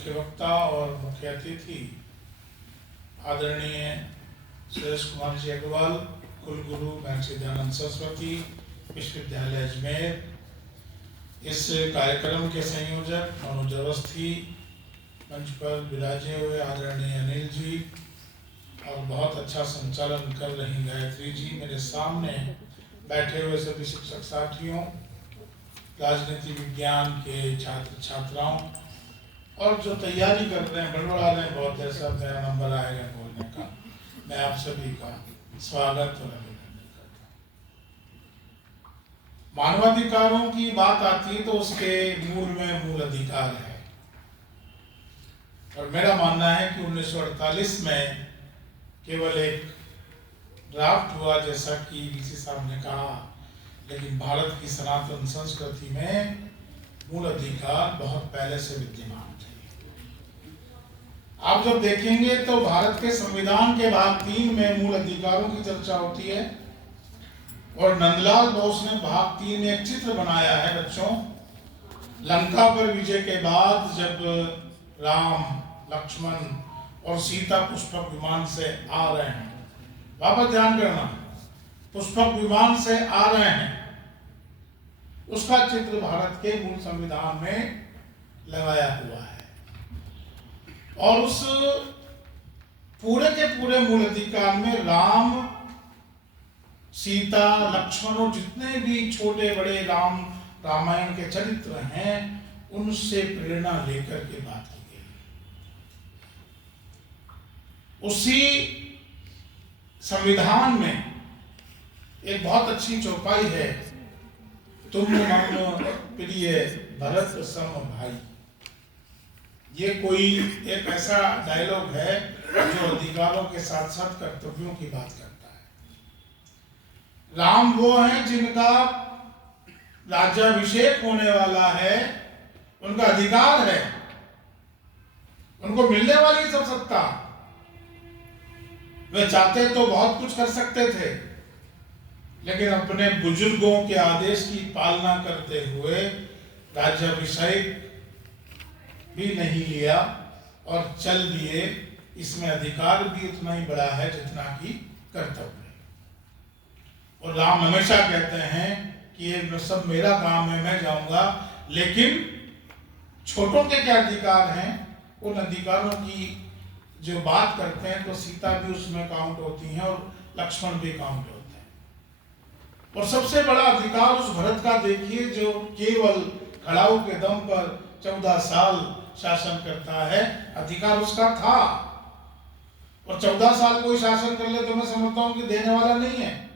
मुख्य वक्ता और मुख्य अतिथि आदरणीय सुरेश कुमार जी अग्रवाल, कुलगुरु महर्षि दयानंद सरस्वती विश्वविद्यालय अजमेर, इस कार्यक्रम के संयोजक मनोज अवस्थी, मंच पर विराजे हुए आदरणीय अनिल जी और बहुत अच्छा संचालन कर रही गायत्री जी, मेरे सामने बैठे हुए सभी शिक्षक साथियों, राजनीति विज्ञान के छात्र छात्राओं और जो तैयारी कर रहे हैं, बड़बड़ा रहे हैं बहुत देर से मेरा नंबर आएगा बोलने का, मैं आप सभी का स्वागत और अभिनंदन करता हूँ। मानवाधिकारों की बात आती है तो उसके मूल में मूल अधिकार है और मेरा मानना है कि 1948 में केवल एक ड्राफ्ट हुआ, जैसा कि वीसी साहब ने कहा, लेकिन भारत की सनातन संस्कृति में मूल अधिकार बहुत पहले से विद्यमान थे। आप जब देखेंगे तो भारत के संविधान के भाग 3 में मूल अधिकारों की चर्चा होती है और नंदलाल बोस ने भाग 3 में एक चित्र बनाया है बच्चों, लंका पर विजय के बाद जब राम, लक्ष्मण और सीता पुष्पक विमान से आ रहे हैं, वापस ध्यान करना, पुष्पक विमान से आ रहे हैं, उसका चित्र भारत के मूल संविधान में लगाया हुआ है और उस पूरे के पूरे मूल अधिकार में राम, सीता, लक्ष्मण और जितने भी छोटे बड़े रामायण के चरित्र हैं उनसे प्रेरणा लेकर के बात की गई। उसी संविधान में एक बहुत अच्छी चौपाई है, तुम मम प्रिय भरत सम भाई। ये कोई एक ऐसा डायलॉग है जो अधिकारों के साथ साथ कर्तव्यों की बात करता है। राम वो हैं जिनका राज्याभिषेक होने वाला है, उनका अधिकार है, उनको मिलने वाली सब सत्ता। वे चाहते तो बहुत कुछ कर सकते थे, लेकिन अपने बुजुर्गों के आदेश की पालना करते हुए राज्याभिषेक भी नहीं लिया और चल दिए। इसमें अधिकार भी उतना ही बड़ा है जितना कि कर्तव्य है। और राम हमेशा कहते हैं कि ये सब मेरा काम है, मैं जाऊंगा, लेकिन छोटों के क्या अधिकार हैं, उन अधिकारों की जो बात करते हैं तो सीता भी उसमें काउंट होती हैं और लक्ष्मण भी काउंट होते हैं। और सबसे बड़ा अधिकार उस भरत का देखिए जो केवल खड़ाऊ के दम पर 14 साल शासन करता है, अधिकार उसका था। और 14 साल कोई शासन कर ले तो मैं समझता हूं कि देने वाला नहीं है,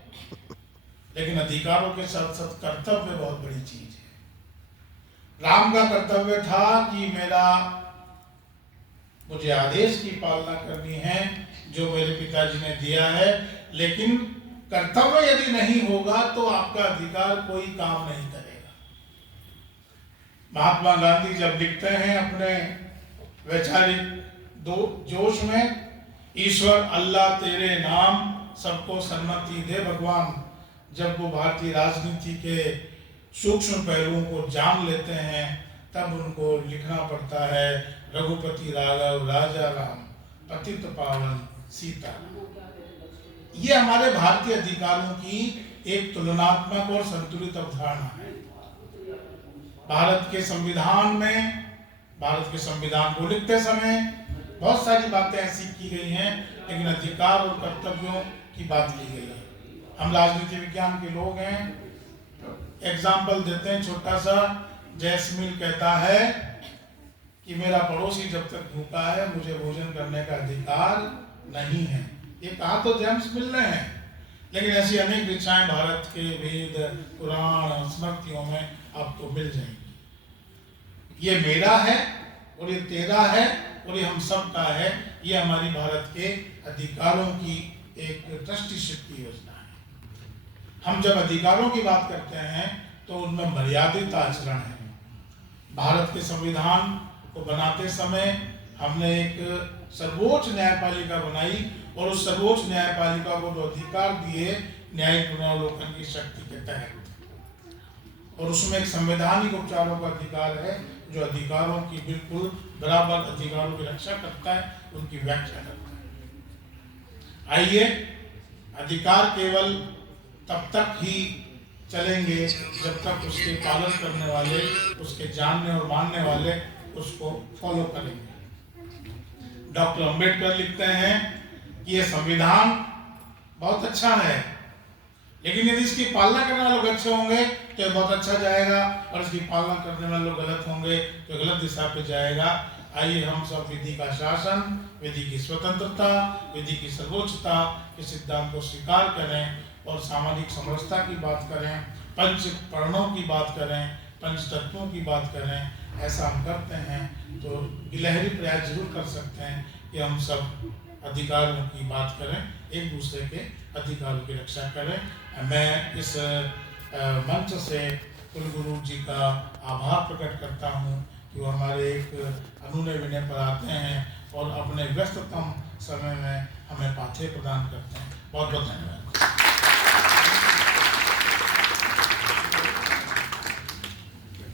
लेकिन अधिकारों के साथ साथ कर्तव्य बहुत बड़ी चीज है। राम का कर्तव्य था कि मुझे आदेश की पालना करनी है जो मेरे पिताजी ने दिया है, लेकिन कर्तव्य यदि नहीं होगा तो आपका अधिकार कोई काम नहीं करेगा। महात्मा गांधी जब लिखते हैं अपने वैचारिक जोश में, ईश्वर अल्लाह तेरे नाम सबको सन्मति दे भगवान, जब वो भारतीय राजनीति के सूक्ष्म पहलुओं को जान लेते हैं तब उनको लिखना पड़ता है, रघुपति राघव राजा राम पतित पावन सीता। ये हमारे भारतीय अधिकारों की एक तुलनात्मक और संतुलित अवधारणा है। भारत के संविधान को लिखते समय बहुत सारी बातें ऐसी की गई हैं, लेकिन अधिकार और कर्तव्यों की बात की गई है। हम राजनीति विज्ञान के लोग हैं, एग्जाम्पल देते हैं छोटा सा। जैस्मिन कहता है कि मेरा पड़ोसी जब तक भूखा है मुझे भोजन करने का अधिकार नहीं है। ये कहा तो जेम्स मिल रहे हैं, लेकिन ऐसी अनेक दिशाएं भारत के वेद, पुराण, स्मृतियों में आपको मिल जाएंगी। ये मेरा है और ये तेरा है और ये हम सब का है। ये हमारी भारत के अधिकारों की एक ट्रस्टीशिप की योजना है। हम जब अधिकारों की बात करते हैं तो उनमें मर्यादित आचरण है। भारत के संविधान को बनाते समय हमने एक सर्वोच्च न्यायपालिका बनाई और उस सर्वोच्च न्यायपालिका को जो अधिकार दिए न्यायिक पुनरावलोकन की शक्ति के तहत, और उसमें एक संवैधानिक उपचारों का अधिकार है जो अधिकारों की बिल्कुल बराबर अधिकारों की रक्षा करता है, उनकी व्याख्या करता है। आइए, अधिकार केवल तब तक ही चलेंगे जब तक उसके पालन करने वाले, उसके जानने और मानने वाले उसको फॉलो करेंगे। डॉक्टर अंबेडकर लिखते हैं कि यह संविधान बहुत अच्छा है, लेकिन यदि इसकी पालना करने वाले लोग अच्छे होंगे तो ये बहुत अच्छा जाएगा, और इसकी पालना करने वाले लोग गलत होंगे तो गलत दिशा पे जाएगा। आइए हम सब विधि का शासन, विधि की स्वतंत्रता, विधि की सर्वोच्चता के सिद्धांत को स्वीकार करें और सामाजिक समरसता की बात करें, पंच प्रणों की बात करें, पंच तत्वों की बात करें। ऐसा हम करते हैं तो गिलहरी प्रयास जरूर कर सकते हैं कि हम सब अधिकारों की बात करें, एक दूसरे के अधिकारों की रक्षा करें। मैं इस मंच से कुलगुरु जी का आभार प्रकट करता हूँ कि वो हमारे एक अनुनय विनय पर आते हैं और अपने व्यस्ततम समय में हमें पाथेय प्रदान करते हैं। बहुत बहुत धन्यवाद।